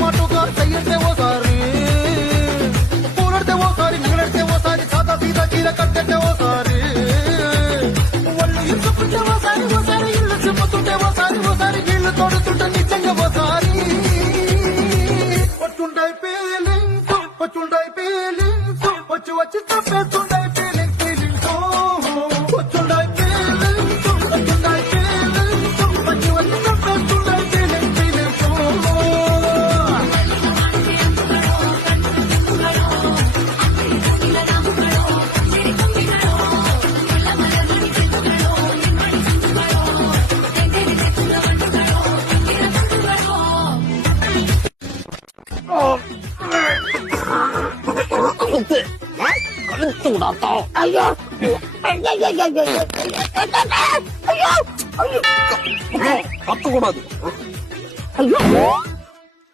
మాటుగా చెయ్యంటే ఓసారి పూలడితే ఓసారి నీళ్ళడితే ఓసారి సాదా సీదా చీర కట్టంటే ఓసారి వాళ్ళు ఇసుకుంటే ఓసారి ఓసారి ఇల్లు చిమ్ముతుంటే ఓసారి ఓసారి నీళ్లు తోడుతుంటే నిజంగా ఓసారి వచ్చుంటాయి ఫీలింగ్స్ వచ్చుంటాయి ఫీలింగ్స్ వచ్చి వచ్చి తప్పేస్తుంటాయి ఫీలింగ్స్ ఫీలింగ్స్ వచ్చుంటాయి ఫీలింగ్స్ వచ్చుంటాయి ఫీలింగ్స్ వచ్చి వచ్చి తప్పేస్తుంటాయి ఫీలింగ్స్ ఫీలింగ్స్ చూడతా అయ్యో హత్తకూడదు. అయ్యో